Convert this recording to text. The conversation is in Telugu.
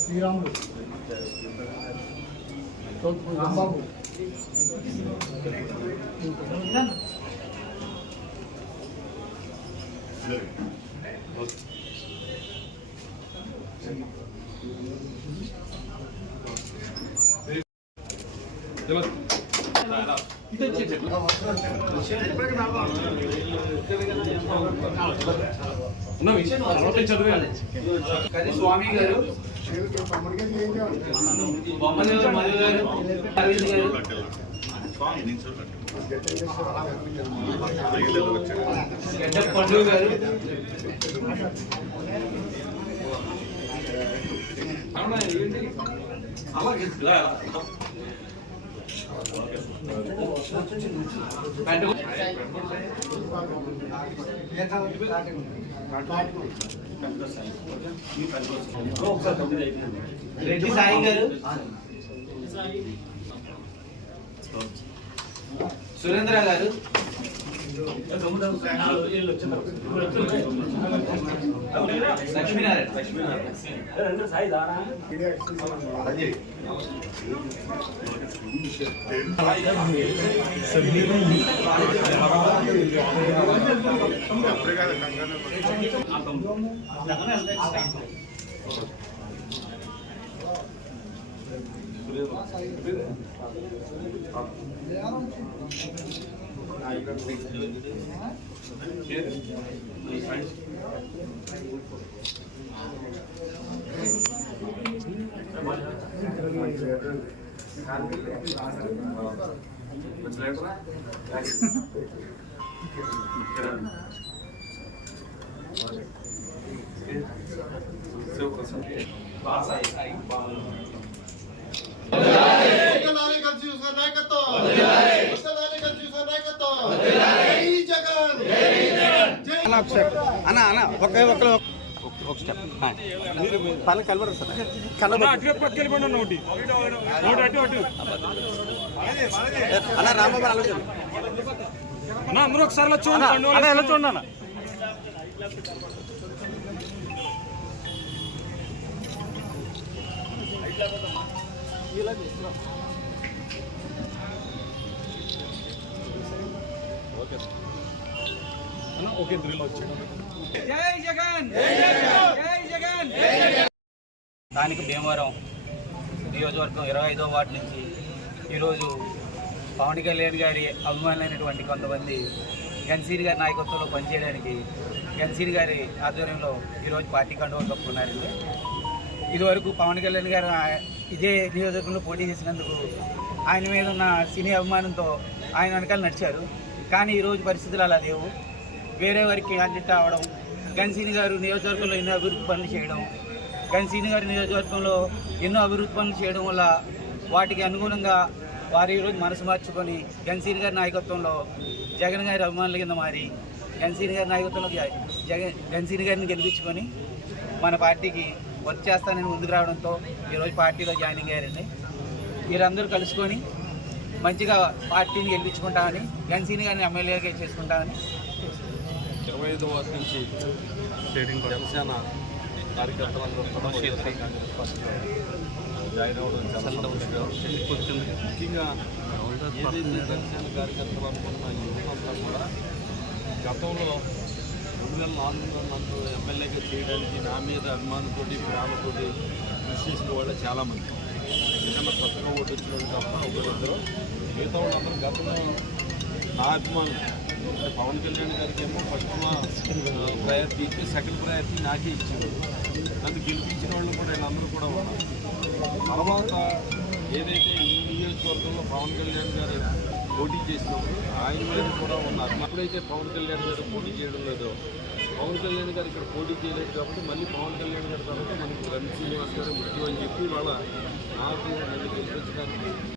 శ్రీరాముడు రాంబాబు స్వామి గారు బొమ్మదేవరు మధు గారు అరవింద్ గారు పండుగ గారు రెడ్డి సాయి గారు సురేంద్ర గారు లక్ష్మీనారాయణ ఒక స్టెప్ పని కలవరు సార్ కలవరు అన్న రామబాబు ఆలోచన అన్న అందరూ ఒకసారి చూడండి ఎలా చూడండి అన్న ఓకే డ్రిల్ వచ్చాడు. జై జగన్ జై జగన్ జై జగన్. స్థానిక భీమవరం నియోజకవర్గం 25వ వార్డు నుంచి ఈరోజు పవన్ కళ్యాణ్ గారి అభిమానులైనటువంటి కొంతమంది గన్సీర్ గారి నాయకత్వంలో పనిచేయడానికి గన్సీర్ గారి ఆధ్వర్యంలో ఈరోజు పార్టీ కండువాలు కప్పుకున్నారండి. ఇదివరకు పవన్ కళ్యాణ్ గారు ఇదే నియోజకవర్గంలో పోటీ చేసినందుకు ఆయన మీద ఉన్న సినీ అభిమానంతో ఆయన వెనకాల నడిచారు. కానీ ఈరోజు పరిస్థితులు అలా లేవు. వేరే వారికి అడ్జెక్ట్ అవ్వడం, గన్సీని గారు నియోజకవర్గంలో ఎన్నో అభివృద్ధి పనులు చేయడం, గన్సీని గారి నియోజకవర్గంలో ఎన్నో అభివృద్ధి పనులు చేయడం వల్ల వాటికి అనుగుణంగా వారు ఈరోజు మనసు మార్చుకొని గన్సీని గారి నాయకత్వంలో జగన్ గారి అభిమానుల కింద మారి గన్సీని గారి నాయకత్వంలో గన్సీని గారిని గెలిపించుకొని మన పార్టీకి వర్క్ చేస్తానని ముందుకు రావడంతో ఈరోజు పార్టీలో జాయినింగ్ అయ్యారండి. వీరందరూ కలుసుకొని మంచిగా పార్టీని గెలిపించుకుంటామని, గన్సీని గారిని ఎమ్మెల్యేగా చేసుకుంటామని 25వ వార్డు నుంచి జనసేన కార్యకర్తలందరూ కూడా వైఎస్ఆర్ కాంగ్రెస్ పార్టీలో జాయిన్ అవ్వడం చాలా సంతోషంగా. ముఖ్యంగా ఏదైతే జనసేన కార్యకర్తలు అనుకున్న యువతంతా కూడా గతంలో 2004లో నన్ను ఎమ్మెల్యేగా చేయడానికి నా మీద అభిమానంతోటి ప్రేమతోటి కృషి చేసిన వాళ్ళు చాలామంది. ఏదైనా కొత్తగా ఓటు వచ్చిన వాళ్ళు తప్ప ఒకరిద్దరు, మిగతా వాళ్ళందరూ గతంలో నా అభిమానం అంటే పవన్ కళ్యాణ్ గారికి ఏమో ఫస్ట్ ప్రయారిటీ ఇచ్చి సెకండ్ ప్రయారిటీ నాకే ఇచ్చేవాళ్ళు. నన్ను గెలిపించిన వాళ్ళు కూడా వీళ్ళందరూ కూడా ఉన్నారు. తర్వాత ఏదైతే ఈ నియోజకవర్గంలో పవన్ కళ్యాణ్ గారు పోటీ చేసినప్పుడు ఆయన మీద కూడా ఉన్నారు. ఎప్పుడైతే పవన్ కళ్యాణ్ గారు పోటీ చేయడం లేదో, పవన్ కళ్యాణ్ గారు ఇక్కడ పోటీ చేయలేదు కాబట్టి మళ్ళీ పవన్ కళ్యాణ్ గారి తర్వాత మనకి రవి శ్రీనివాస్ గారు ముఖ్యం అని చెప్పి వాళ్ళ నాకు నన్ను గెలిపించడానికి